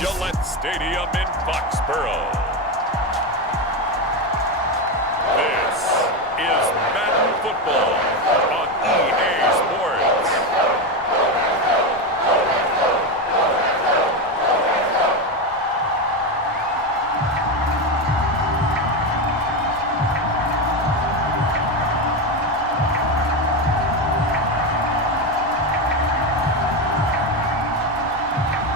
Gillette Stadium in Foxborough. This is Madden Football on EA Sports.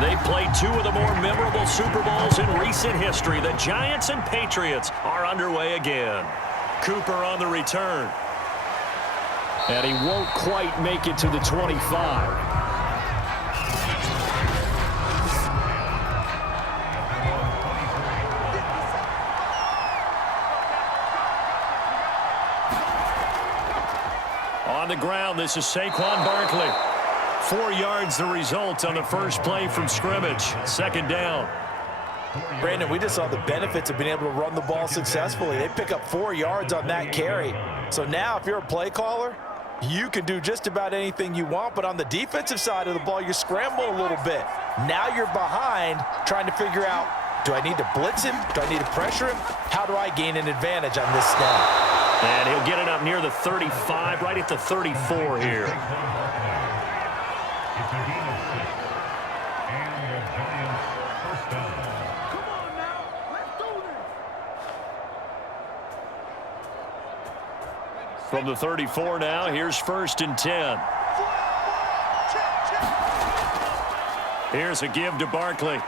They played two of the more memorable Super Bowls in recent history. The Giants and Patriots are underway again. Cooper on the return. And he won't quite make it to the 25. On the ground, this is Saquon Barkley. 4 yards the result on the first play from scrimmage. Second down. Brandon, we just saw the benefits of being able to run the ball successfully. They pick up 4 yards on that carry. So now if you're a play caller, you can do just about anything you want. But on the defensive side of the ball, you're scrambling a little bit. Now you're behind trying to figure out, do I need to blitz him? Do I need to pressure him? How do I gain an advantage on this snap? And he'll get it up near the 35, right at the 34 here. It's a gain of 6. And the Giants first down. Come on now. Let's do this. From the 34 now, here's 1st and 10. Here's a give to Barkley.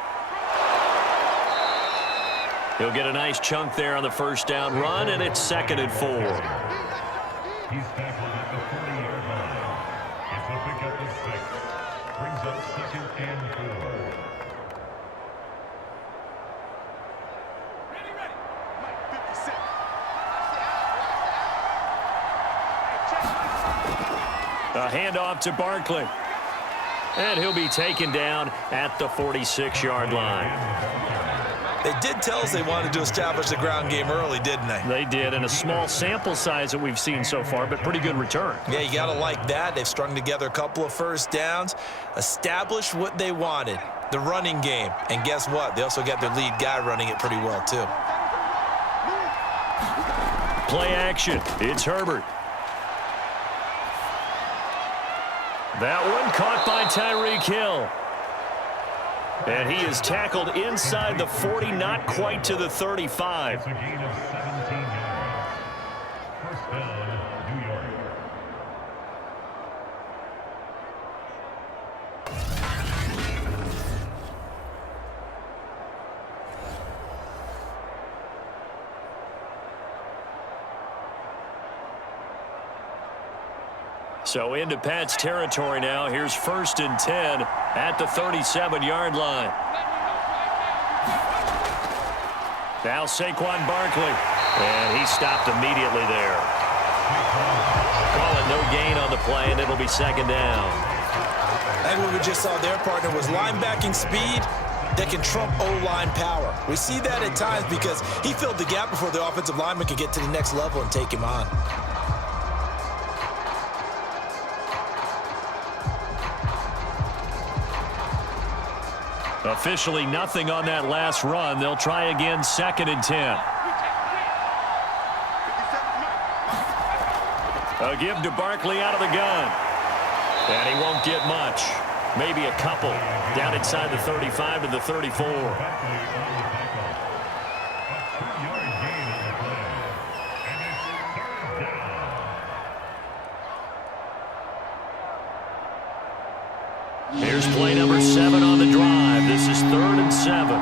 He'll get a nice chunk there on the first down run, and it's 2nd and 4. He's tackled at the 40-yard line. It's a pickup of 6. Brings up 2nd and 4. A handoff to Barkley. And he'll be taken down at the 46-yard line. They did tell us they wanted to establish the ground game early, didn't they? They did, and a small sample size that we've seen so far, but pretty good return. Yeah, you got to like that. They've strung together a couple of first downs, established what they wanted, the running game. And guess what? They also got their lead guy running it pretty well, too. Play action. It's Herbert. That one caught by Tyreek Hill. And he is tackled inside the 40, not quite to the 35. It's a gain of 17 yards. First down, New York. So into Pat's territory now. Here's 1st and 10 at the 37-yard line. Now Saquon Barkley. And he stopped immediately there. Call it no gain on the play, and it'll be 2nd down. I think what we just saw there, partner, was linebacking speed that can trump O-line power. We see that at times because he filled the gap before the offensive lineman could get to the next level and take him on. Officially nothing on that last run. They'll try again, 2nd and 10. A give to Barkley out of the gun. And he won't get much. Maybe a couple. Down inside the 35 to the 34. Here's play number 7 on the drive. This is 3rd and 7.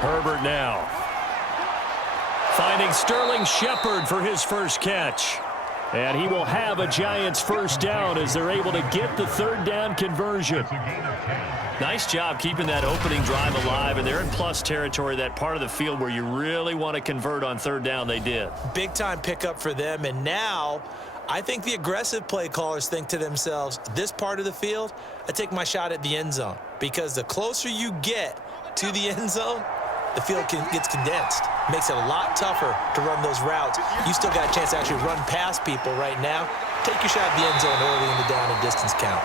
Herbert now. Finding Sterling Shepard for his first catch. And he will have a Giants first down as they're able to get the 3rd down conversion. Nice job keeping that opening drive alive, and they're in plus territory, that part of the field where you really want to convert on 3rd down. They did. Big-time pickup for them, and now I think the aggressive play callers think to themselves, this part of the field, I take my shot at the end zone. Because the closer you get to the end zone, the field gets condensed. Makes it a lot tougher to run those routes. You still got a chance to actually run past people right now. Take your shot at the end zone early in the down and distance count.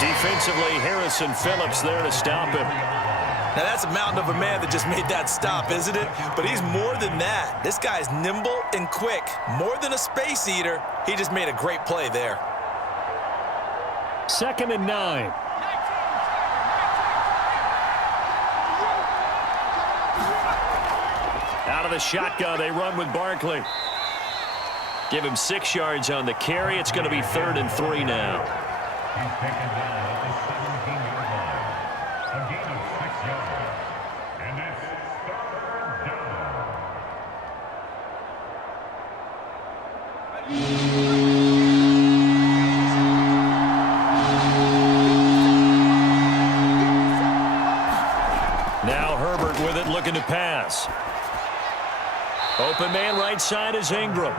Defensively, Harrison Phillips there to stop him. Now, that's a mountain of a man that just made that stop, isn't it? But he's more than that. This guy's nimble and quick. More than a space eater. He just made a great play there. 2nd and 9. Out of the shotgun, they run with Barkley. Give him 6 yards on the carry. It's going to be 3rd and 3 now. He's taken down at the 17-yard line. A gain of 6 yards. And it's 3rd down. Now Herbert with it, looking to pass. Open man right side is Ingram.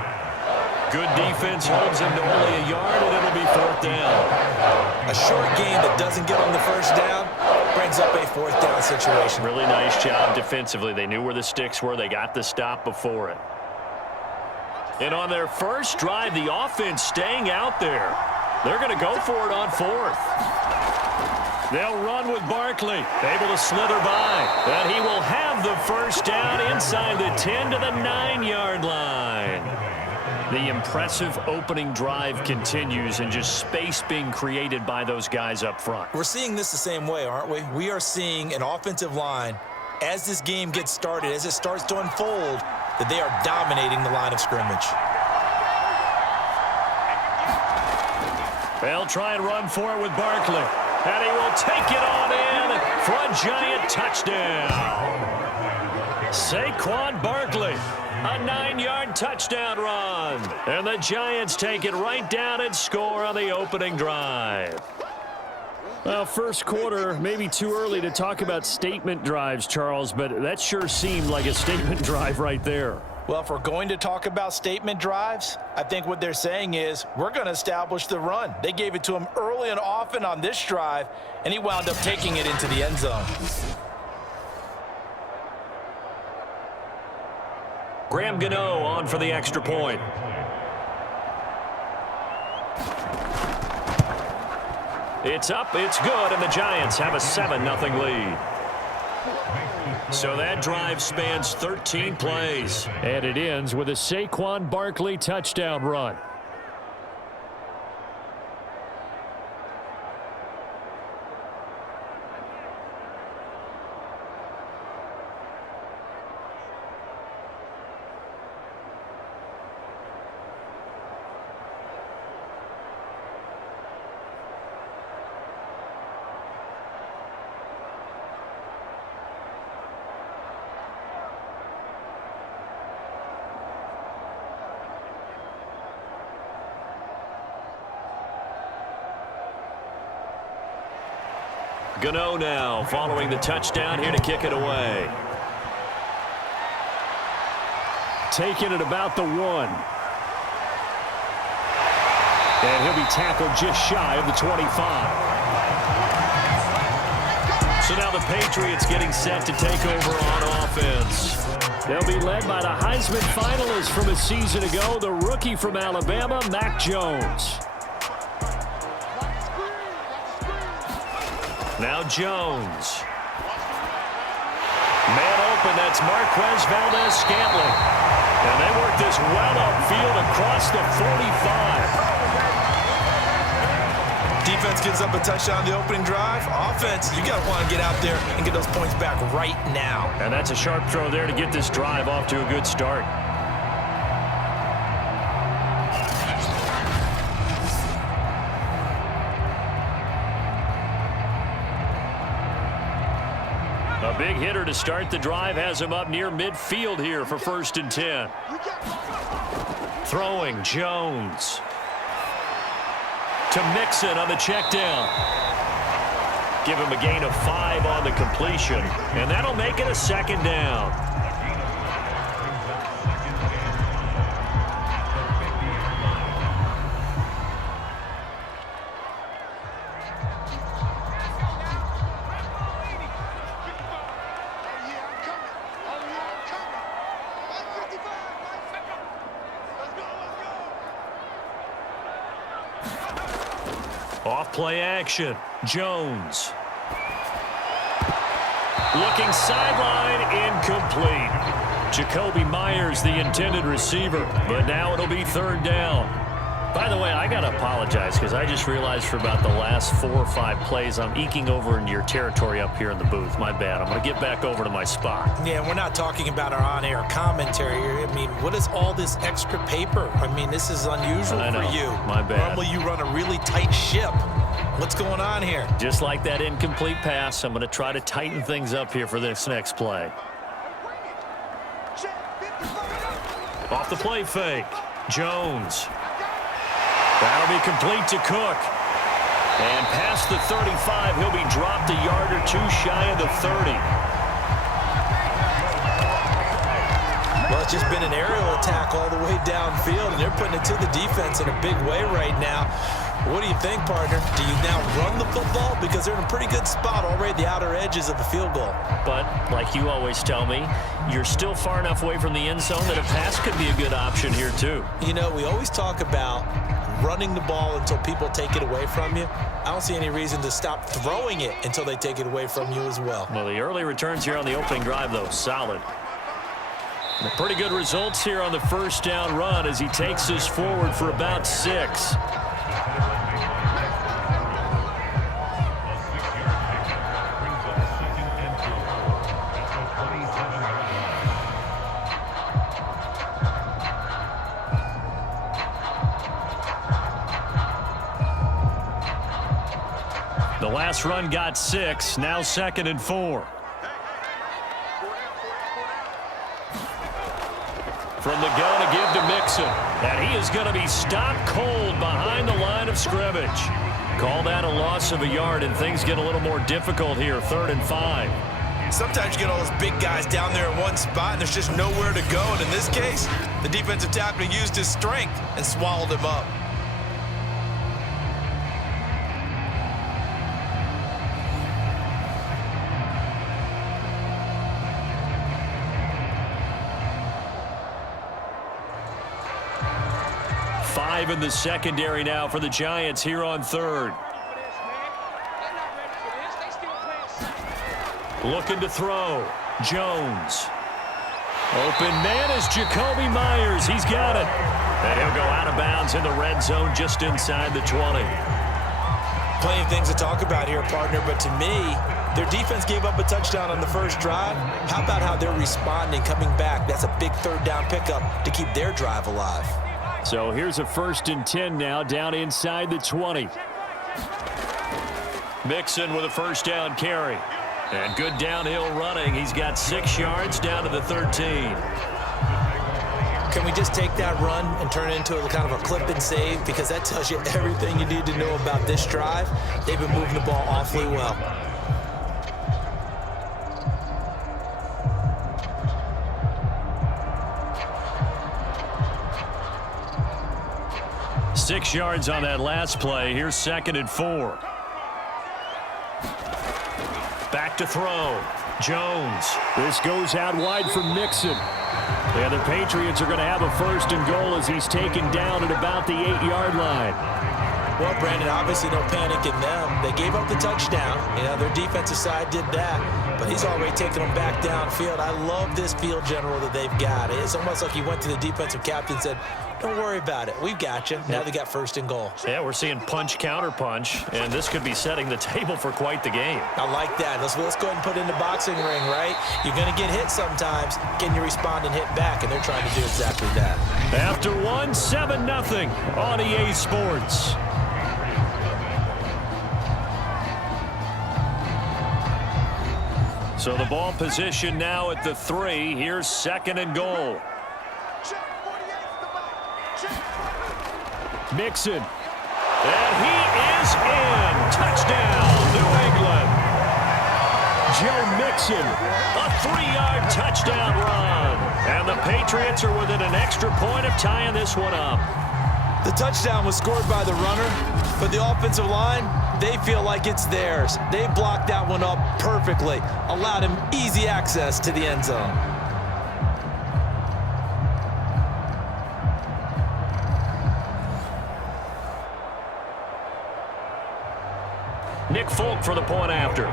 Good defense holds him to only a yard, and it'll be 4th down. A short gain that doesn't get on the first down brings up a 4th down situation. Really nice job defensively. They knew where the sticks were. They got the stop before it. And on their first drive, the offense staying out there. They're going to go for it on 4th. They'll run with Barkley, able to slither by. And he will have the first down inside the 10 to the 9-yard line. The impressive opening drive continues, and just space being created by those guys up front. We're seeing this the same way, aren't we? We are seeing an offensive line, as this game gets started, as it starts to unfold, that they are dominating the line of scrimmage. They'll try and run for it with Barkley. And he will take it on in for a giant touchdown. Saquon Barkley, a 9-yard touchdown run. And the Giants take it right down and score on the opening drive. Well, first quarter, maybe too early to talk about statement drives, Charles, but that sure seemed like a statement drive right there. Well, if we're going to talk about statement drives, I think what they're saying is we're going to establish the run. They gave it to him early and often on this drive, and he wound up taking it into the end zone. Graham Gano on for the extra point. It's up, it's good, and the Giants have a 7-0 lead. So that drive spans 13 plays. And it ends with a Saquon Barkley touchdown run. Gano now following the touchdown here to kick it away. Taking it about the 1. And he'll be tackled just shy of the 25. So now the Patriots getting set to take over on offense. They'll be led by the Heisman finalist from a season ago, the rookie from Alabama, Mac Jones. Now Jones. Man open, that's Marquez Valdez-Scantling. And they work this well upfield across the 45. Defense gives up a touchdown on the opening drive. Offense, you got to want to get out there and get those points back right now. And that's a sharp throw there to get this drive off to a good start. A big hitter to start the drive has him up near midfield here for 1st and 10. Throwing Jones. To Mixon on the check down. Give him a gain of 5 on the completion. And that'll make it a 2nd down. Off play action. Jones. Looking sideline, incomplete. Jacoby Myers, the intended receiver, but now it'll be third down. By the way, I got to apologize because I just realized for about the last 4 or 5 plays, I'm eking over into your territory up here in the booth. My bad. I'm going to get back over to my spot. Yeah, we're not talking about our on-air commentary here. I mean, what is all this extra paper? I mean, this is unusual for you. My bad. Normally you run a really tight ship. What's going on here? Just like that incomplete pass, I'm going to try to tighten things up here for this next play. Off the play fake. Jones. That'll be complete to Cook. And past the 35, he'll be dropped a yard or 2 shy of the 30. Well, it's just been an aerial attack all the way downfield, and they're putting it to the defense in a big way right now. What do you think, partner? Do you now run the football? Because they're in a pretty good spot already at the outer edges of the field goal. But, like you always tell me, you're still far enough away from the end zone that a pass could be a good option here, too. You know, we always talk about running the ball until people take it away from you. I don't see any reason to stop throwing it until they take it away from you as well. Well, the early returns here on the opening drive, though, solid. And pretty good results here on the first down run as he takes us forward for about 6. The last run got 6, now 2nd and 4. From the gun to give to Mixon. And he is going to be stopped cold behind the line of scrimmage. Call that a loss of a yard, and things get a little more difficult here, 3rd and 5. Sometimes you get all those big guys down there in one spot, and there's just nowhere to go. And in this case, the defensive tackle used his strength and swallowed him up. In the secondary now for the Giants here on 3rd. Looking to throw. Jones. Open man is Jacoby Myers. He's got it. And he'll go out of bounds in the red zone just inside the 20. Plenty of things to talk about here, partner, but to me, their defense gave up a touchdown on the first drive. How about how they're responding, coming back? That's a big 3rd down pickup to keep their drive alive. So here's a 1st and 10 now down inside the 20. Mixon with a 1st down carry. And good downhill running. He's got 6 yards down to the 13. Can we just take that run and turn it into a kind of a clip and save? Because that tells you everything you need to know about this drive. They've been moving the ball awfully well. Six yards on that last play. Here's 2nd and 4. Back to throw. Jones. This goes out wide for Mixon. And the Patriots are going to have a 1st and goal as he's taken down at about the 8-yard line. Well, Brandon, obviously no panic in them. They gave up the touchdown. You know, their defensive side did that. But he's already taken them back downfield. I love this field general that they've got. It's almost like he went to the defensive captain and said, don't worry about it. We've got you. Now they got 1st and goal. Yeah, we're seeing punch, counter punch, and this could be setting the table for quite the game. I like that. Let's go ahead and put it in the boxing ring, right? You're going to get hit sometimes. Can you respond and hit back? And they're trying to do exactly that. After 7-0 on EA Sports. So the ball position now at the 3. Here's 2nd and goal. Mixon. And he is in. Touchdown, New England. Joe Mixon, a 3-yard touchdown run. And the Patriots are within an extra point of tying this one up. The touchdown was scored by the runner, but the offensive line, they feel like it's theirs. They blocked that one up perfectly, allowed him easy access to the end zone. Nick Folk for the point after.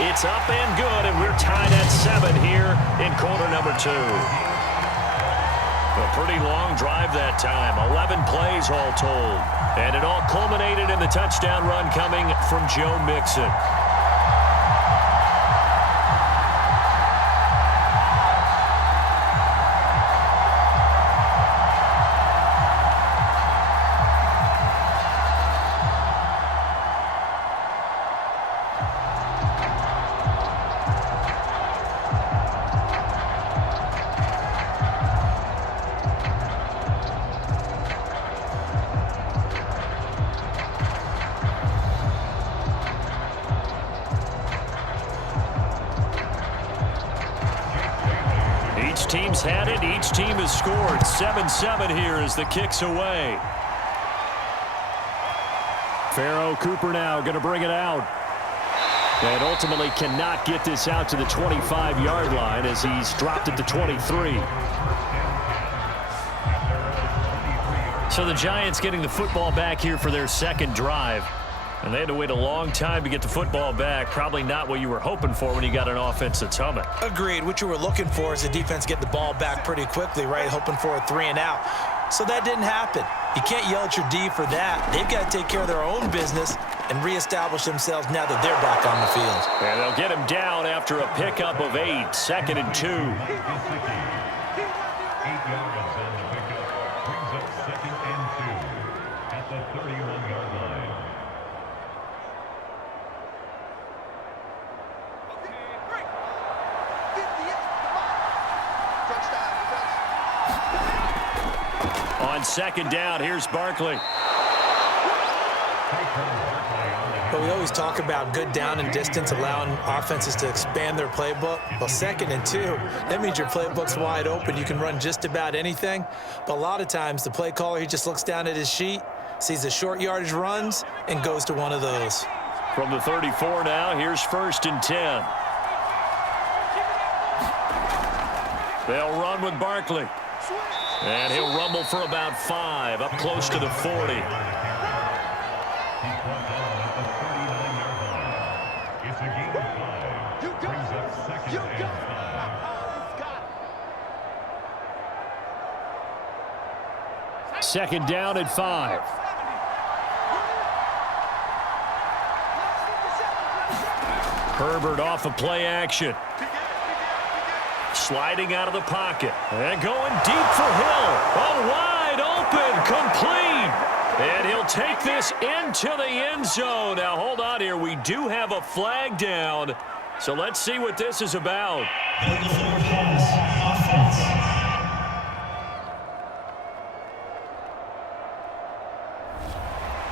It's up and good, and we're tied at 7 here in quarter number 2. A pretty long drive that time, 11 plays all told. And it all culminated in the touchdown run coming from Joe Mixon. Each team's had it. Each team has scored. 7-7 here as the kick's away. Pharaoh Cooper now going to bring it out. And ultimately cannot get this out to the 25-yard line as he's dropped it to 23. So the Giants getting the football back here for their second drive. And they had to wait a long time to get the football back. Probably not what you were hoping for when you got an offense that's humming. Agreed. What you were looking for is the defense get the ball back pretty quickly, right? Hoping for a 3-and-out. So that didn't happen. You can't yell at your D for that. They've got to take care of their own business and reestablish themselves now that they're back on the field. And they'll get him down after a pickup of 8, 2nd and 2. 8 yards on the pickup. Brings up 2nd and 2 at the 31-yard line. On 2nd down, here's Barkley. But we always talk about good down and distance, allowing offenses to expand their playbook. Well, 2nd and 2, that means your playbook's wide open. You can run just about anything. But a lot of times, the play caller, he just looks down at his sheet, sees the short yardage runs, and goes to one of those. From the 34 now, here's 1st and 10. They'll run with Barkley. And he'll rumble for about 5, up close to the 40. It's a gain of 5. Brings up 2nd and 5. 2nd down at 5. Herbert off of play action. Sliding out of the pocket. And going deep for Hill. Oh, wide open. Complete. And he'll take this into the end zone. Now, hold on here. We do have a flag down. So let's see what this is about.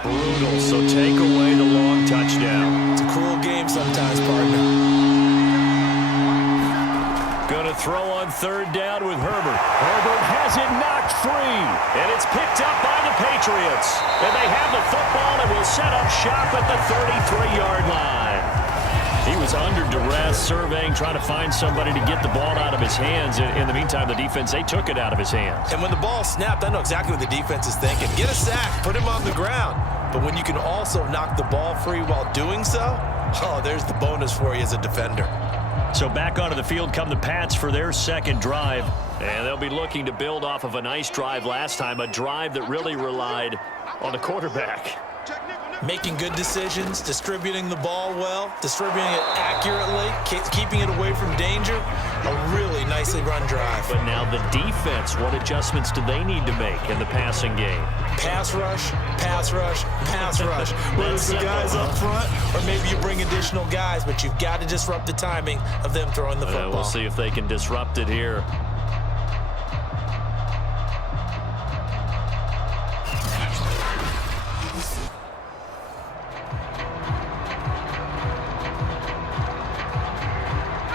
Brutal. So take away the long touchdown. It's a cruel game sometimes, partner. Going to throw on 3rd down with Herbert. Herbert has it knocked free. And it's picked up by the Patriots. And they have the football and will set up shop at the 33-yard line. He was under duress, surveying, trying to find somebody to get the ball out of his hands. In the meantime, the defense, they took it out of his hands. And when the ball snapped, I know exactly what the defense is thinking. Get a sack, put him on the ground. But when you can also knock the ball free while doing so, oh, there's the bonus for you as a defender. So back onto the field come the Pats for their second drive. And they'll be looking to build off of a nice drive last time, a drive that really relied on the quarterback. Making good decisions, distributing the ball well, distributing it accurately, keeping it away from danger. A really nicely run drive. But now the defense, what adjustments do they need to make in the passing game? Pass rush, pass rush, pass rush. Whether it's the guys up front or maybe you bring additional guys, but you've got to disrupt the timing of them throwing the football. We'll see if they can disrupt it here.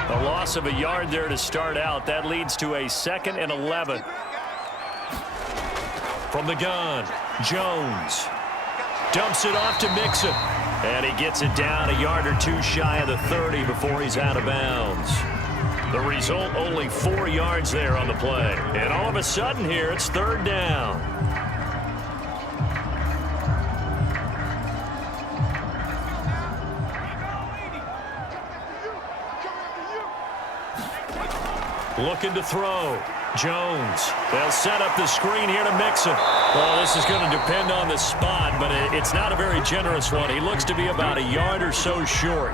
A loss of a yard there to start out. That leads to a 2nd and 11. From the gun, Jones dumps it off to Mixon. And he gets it down a yard or two shy of the 30 before he's out of bounds. The result, only 4 yards there on the play. And all of a sudden here, it's third down. Looking to throw. Jones. They'll set up the screen here to Mixon. Well, this is going to depend on the spot, but it's not a very generous one. He looks to be about a yard or so short.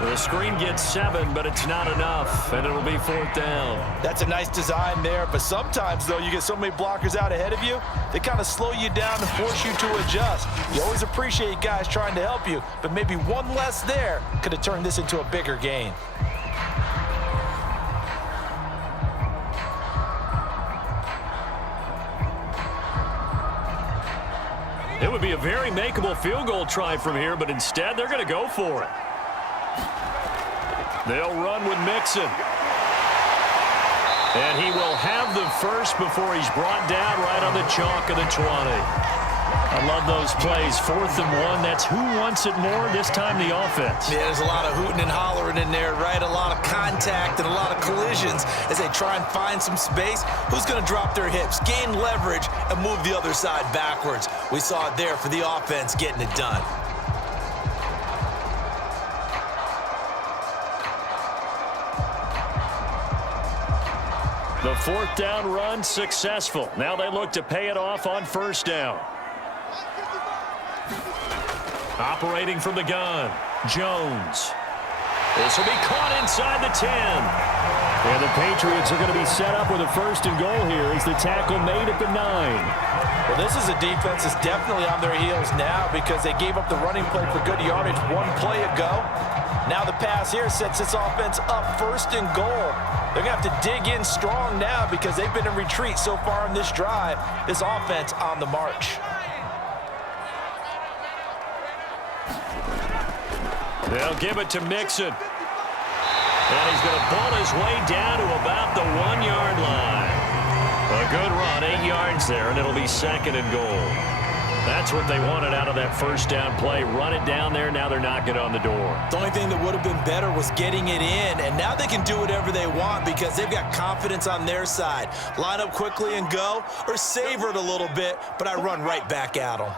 The screen gets 7, but it's not enough, and it'll be fourth down. That's a nice design there, but sometimes, though, you get so many blockers out ahead of you, they kind of slow you down and force you to adjust. You always appreciate guys trying to help you, but maybe one less there could have turned this into a bigger gain. It would be a very makeable field goal try from here, but instead they're going to go for it. They'll run with Mixon. And he will have the first before he's brought down right on the chalk of the 20. I love those plays. 4th and 1. That's who wants it more, this time the offense. Yeah, there's a lot of hooting and hollering in there, right? A lot of contact and a lot of collisions as they try and find some space. Who's going to drop their hips, gain leverage, and move the other side backwards? We saw it there for the offense getting it done. The 4th down run successful. Now they look to pay it off on 1st down. Operating from the gun, Jones. This will be caught inside the 10. And the Patriots are going to be set up with a 1st and goal here as the tackle made at the 9. Well, this is a defense that's definitely on their heels now because they gave up the running play for good yardage one play ago. Now the pass here sets this offense up 1st and goal. They're going to have to dig in strong now because they've been in retreat so far in this drive. This offense on the march. They'll give it to Mixon. And he's going to pull his way down to about the 1-yard line. A good run, 8 yards there, and it'll be 2nd and goal. That's what they wanted out of that 1st down play. Run it down there. Now they're knocking on the door. The only thing that would have been better was getting it in, and now they can do whatever they want because they've got confidence on their side. Line up quickly and go, or savor it a little bit, but I run right back at them.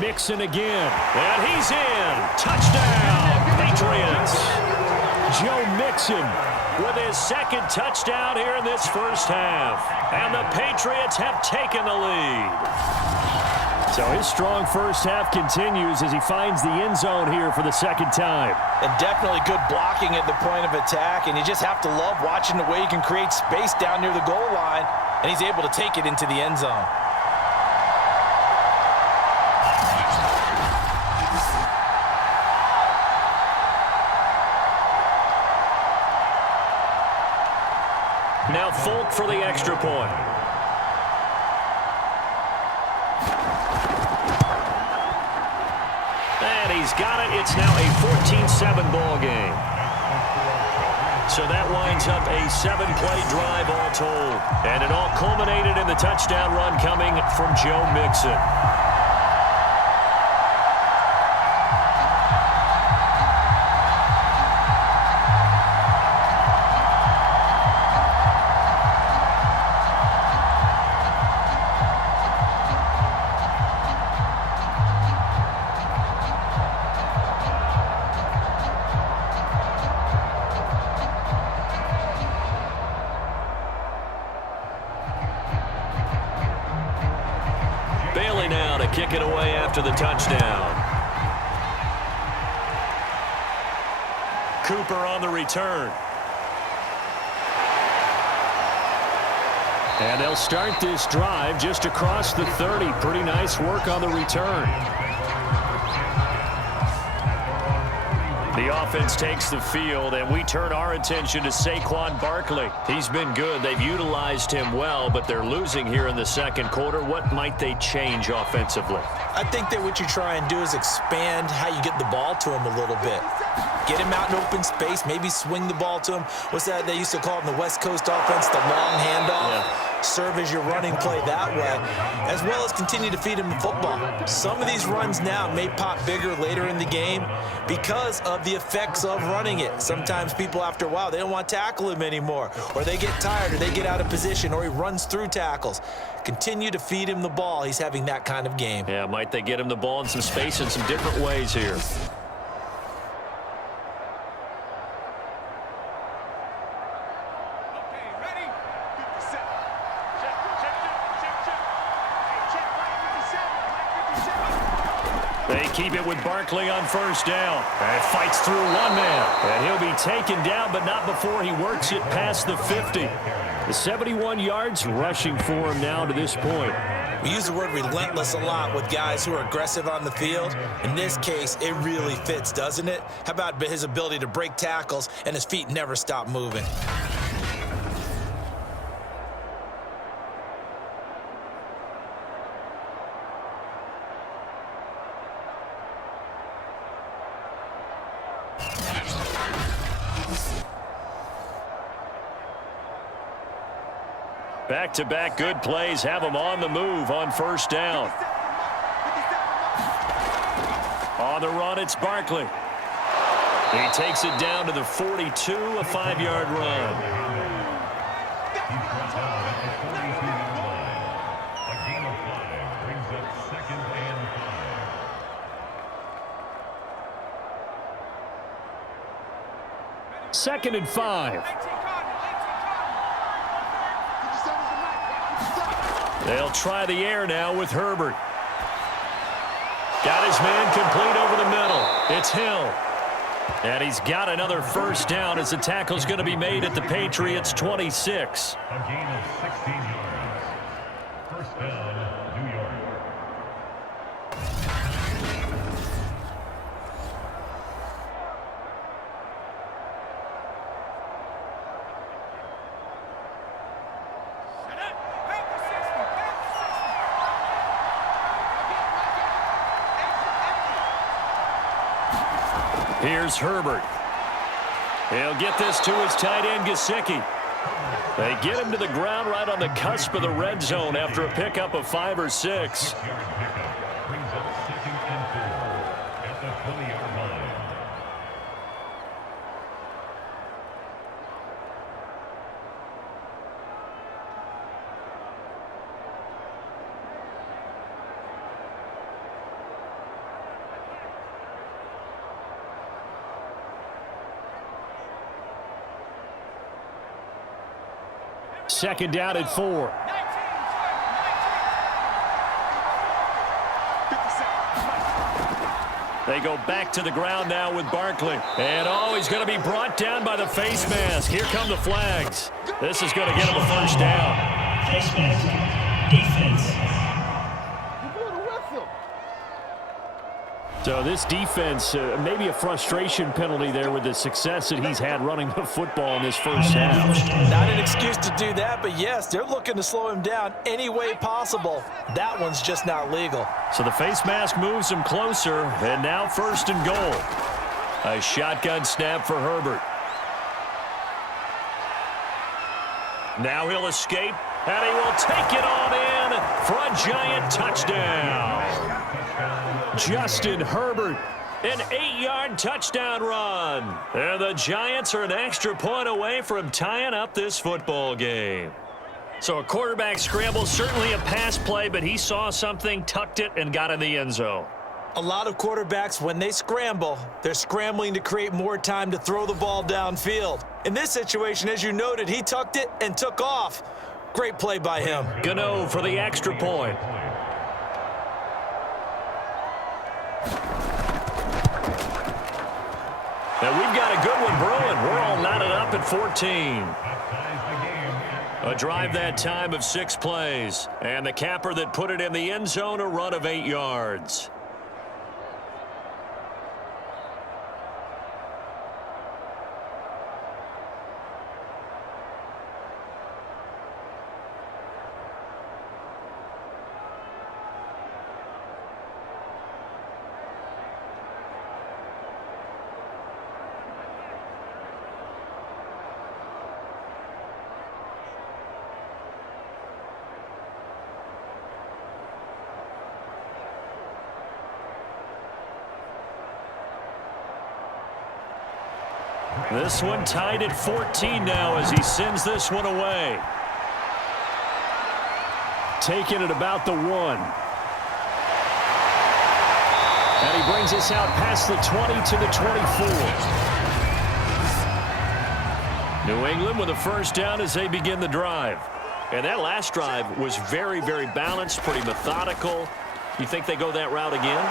Mixon again, and he's in. Touchdown, Patriots. Joe Mixon with his 2nd touchdown here in this 1st half. And the Patriots have taken the lead. So his strong 1st half continues as he finds the end zone here for the 2nd time. And definitely good blocking at the point of attack, and you just have to love watching the way he can create space down near the goal line, and he's able to take it into the end zone. Now Folk for the extra point. And he's got it. It's now a 14-7 ball game. So that winds up a 7-play drive all told. And it all culminated in the touchdown run coming from Joe Mixon. Bailey now to kick it away after the touchdown. Cooper on the return. And they'll start this drive just across the 30. Pretty nice work on the return. The offense takes the field, and we turn our attention to Saquon Barkley. He's been good. They've utilized him well, but they're losing here in the 2nd quarter. What might they change offensively? I think that what you try and do is expand how you get the ball to him a little bit. Get him out in open space, maybe swing the ball to him. What's that they used to call it in the West Coast offense, the long handoff? Yeah. serve as your running play that way, as well as continue to feed him the football. Some of these runs now may pop bigger later in the game because of the effects of running it. Sometimes people, after a while, they don't want to tackle him anymore, or they get tired, or they get out of position, or he runs through tackles. Continue to feed him the ball. He's having that kind of game. Yeah, might they get him the ball in some space in some different ways here. They keep it with Barkley on first down. And fights through one man. And he'll be taken down, but not before he works it past the 50. The 71 yards rushing for him now to this point. We use the word relentless a lot with guys who are aggressive on the field. In this case, it really fits, doesn't it? How about his ability to break tackles and his feet never stop moving? Back-to-back good plays have him on the move on first down. On the run, it's Barkley. He takes it down to the 42, a 5-yard run. He's brought down at the 42-yard line. A gain of 5 brings up 2nd and 5. 2nd and 5. They'll try the air now with Herbert. Got his man complete over the middle. It's Hill. And he's got another first down as the tackle's going to be made at the Patriots' 26. A gain of 16 yards. First down, New York. Here's Herbert. He'll get this to his tight end, Gesicki. They get him to the ground right on the cusp of the red zone after a pickup of 5 or 6. 6-yard pickup brings up 2nd and 4 at the 20-yard line. Second down at 4. They go back to the ground now with Barkley. And, he's going to be brought down by the face mask. Here come the flags. This is going to get him a first down. Face mask, defense. So this defense, maybe a frustration penalty there with the success that he's had running the football in this first half. Not an excuse to do that, but yes, they're looking to slow him down any way possible. That one's just not legal. So the face mask moves him closer, and now first and goal. A shotgun snap for Herbert. Now he'll escape, and he will take it on in for a giant touchdown. Justin Herbert, an 8-yard touchdown run. And the Giants are an extra point away from tying up this football game. So a quarterback scramble, certainly a pass play, but he saw something, tucked it, and got in the end zone. A lot of quarterbacks, when they scramble, they're scrambling to create more time to throw the ball downfield. In this situation, as you noted, he tucked it and took off. Great play by him. Gano for the extra point. And we've got a good one brewing. We're all knotted up at 14. A drive that time of 6 plays. And the capper that put it in the end zone, a run of 8 yards. This one tied at 14 now as he sends this one away. Taking it about the 1. And he brings us out past the 20 to the 24. New England with a first down as they begin the drive. And that last drive was very, very balanced, pretty methodical. You think they go that route again?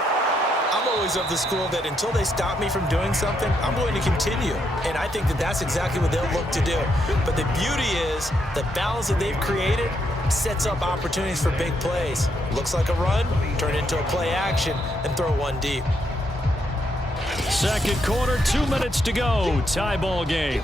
I'm always of the school that until they stop me from doing something, I'm going to continue. And I think that that's exactly what they'll look to do. But the beauty is the balance that they've created sets up opportunities for big plays. Looks like a run, turn into a play action, and throw one deep. Second quarter, 2 minutes to go. Tie ball game.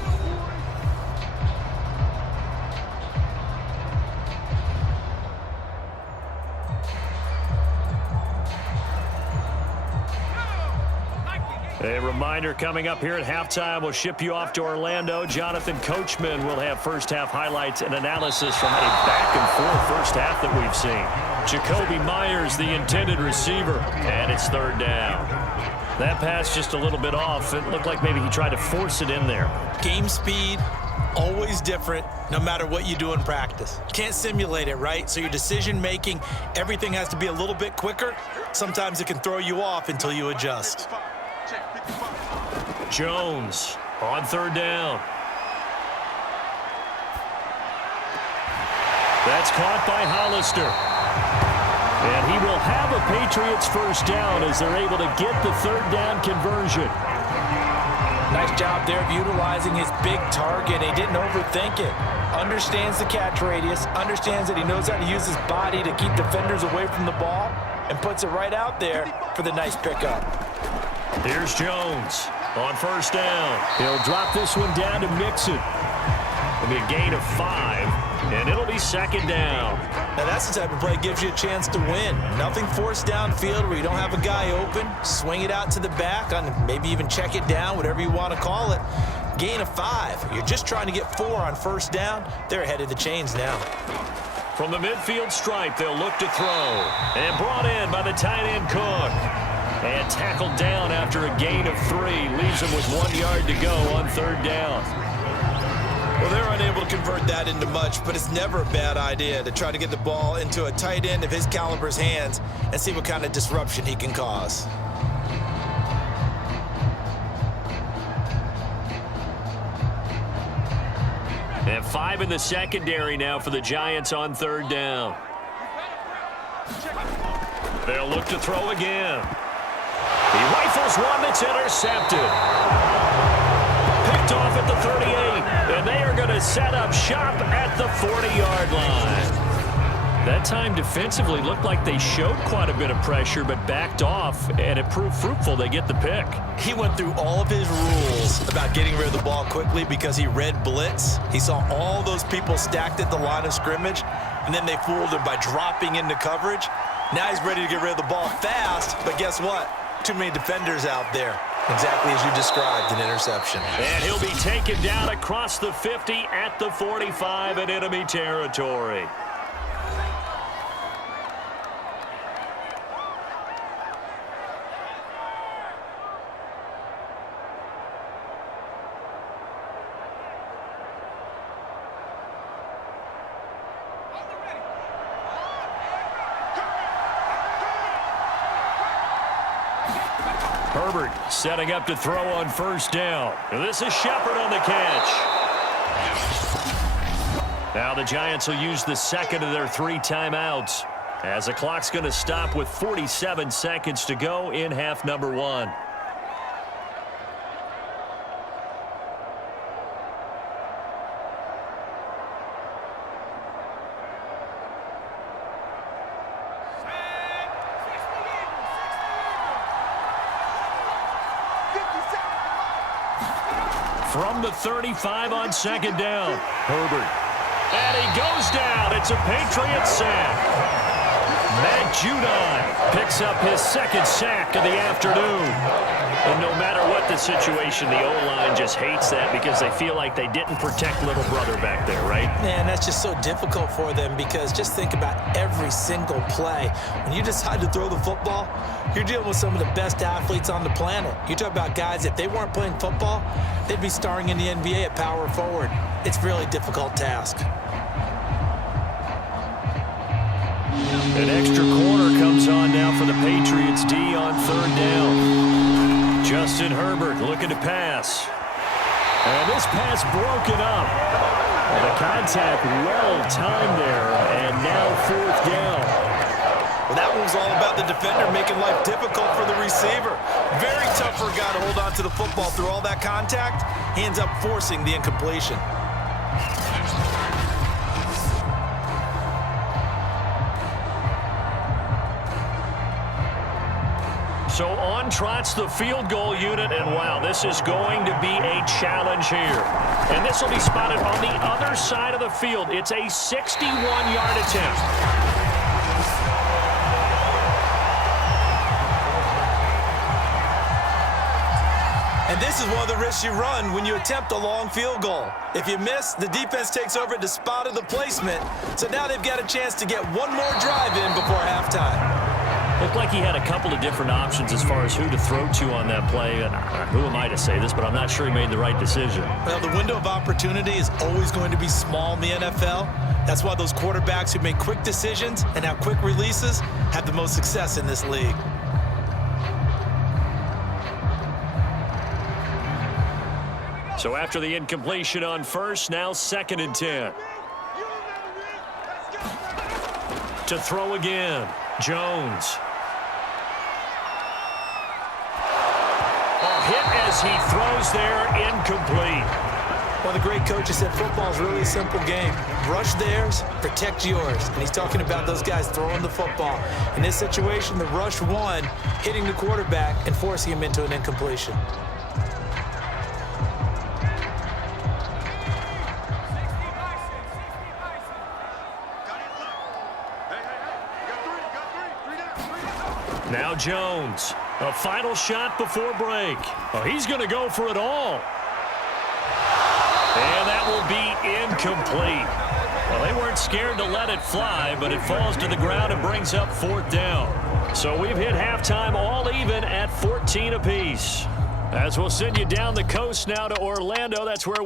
A reminder coming up here at halftime. We'll ship you off to Orlando. Jonathan Coachman will have first half highlights and analysis from a back-and-forth first half that we've seen. Jacoby Myers, the intended receiver, and it's third down. That pass just a little bit off. It looked like maybe he tried to force it in there. Game speed, always different, no matter what you do in practice. Can't simulate it, right? So your decision-making, everything has to be a little bit quicker. Sometimes it can throw you off until you adjust. Jones on third down. That's caught by Hollister. And he will have a Patriots first down as they're able to get the third down conversion. Nice job there of utilizing his big target. He didn't overthink it. Understands the catch radius, understands that he knows how to use his body to keep defenders away from the ball, and puts it right out there for the nice pickup. Here's Jones on first down. He'll drop this one down to Mixon. It'll be a gain of 5, and it'll be second down. Now that's the type of play that gives you a chance to win. Nothing forced downfield where you don't have a guy open. Swing it out to the back, on maybe even check it down, whatever you want to call it. Gain of 5. You're just trying to get 4 on first down. They're ahead of the chains now. From the midfield stripe, they'll look to throw. And brought in by the tight end Cook. And tackled down after a gain of 3. Leaves him with 1 yard to go on third down. Well, they're unable to convert that into much, but it's never a bad idea to try to get the ball into a tight end of his caliber's hands and see what kind of disruption he can cause. And 5 in the secondary now for the Giants on third down. They'll look to throw again. He rifles one that's intercepted. Picked off at the 38, and they are going to set up shop at the 40-yard line. That time defensively looked like they showed quite a bit of pressure, but backed off, and it proved fruitful. They get the pick. He went through all of his rules about getting rid of the ball quickly because he read blitz. He saw all those people stacked at the line of scrimmage, and then they fooled him by dropping into coverage. Now he's ready to get rid of the ball fast, but guess what? Too many defenders out there. Exactly as you described, an interception. And he'll be taken down across the 50 at the 45 in enemy territory. Herbert setting up to throw on first down. This is Shepard on the catch. Now the Giants will use the second of their 3 timeouts as the clock's going to stop with 47 seconds to go in half number 1. From the 35 on second down, Herbert. And he goes down. It's a Patriots sack. Matt Judon picks up his second sack of the afternoon. And no matter what the situation, the O-line just hates that because they feel like they didn't protect little brother back there, right? Man, that's just so difficult for them because just think about every single play. When you decide to throw the football, you're dealing with some of the best athletes on the planet. You talk about guys, if they weren't playing football, they'd be starring in the NBA at power forward. It's a really difficult task. An extra corner comes on now for the Patriots D on third down. Justin Herbert looking to pass. And this pass broken up. And the contact well timed there. And now fourth down. Well, that one was all about the defender making life difficult for the receiver. Very tough for a guy to hold on to the football through all that contact. He ends up forcing the incompletion. So on trots the field goal unit, and wow, this is going to be a challenge here. And this will be spotted on the other side of the field. It's a 61-yard attempt. And this is one of the risks you run when you attempt a long field goal. If you miss, the defense takes over at the spot of the placement. So now they've got a chance to get one more drive in before halftime. Looked like he had a couple of different options as far as who to throw to on that play. And who am I to say this, but I'm not sure he made the right decision. Well, the window of opportunity is always going to be small in the NFL. That's why those quarterbacks who make quick decisions and have quick releases have the most success in this league. So after the incompletion on first, now 2nd and 10. To throw again, Jones. Hit as he throws there, incomplete. One of the great coaches said football is really a simple game. Rush theirs, protect yours. And he's talking about those guys throwing the football. In this situation, the rush won, hitting the quarterback and forcing him into an incompletion. Now Jones, a final shot before break. Oh, he's going to go for it all. And that will be incomplete. Well, they weren't scared to let it fly, but it falls to the ground and brings up 4th down. So we've hit halftime all even at 14 apiece. As we'll send you down the coast now to Orlando. That's where we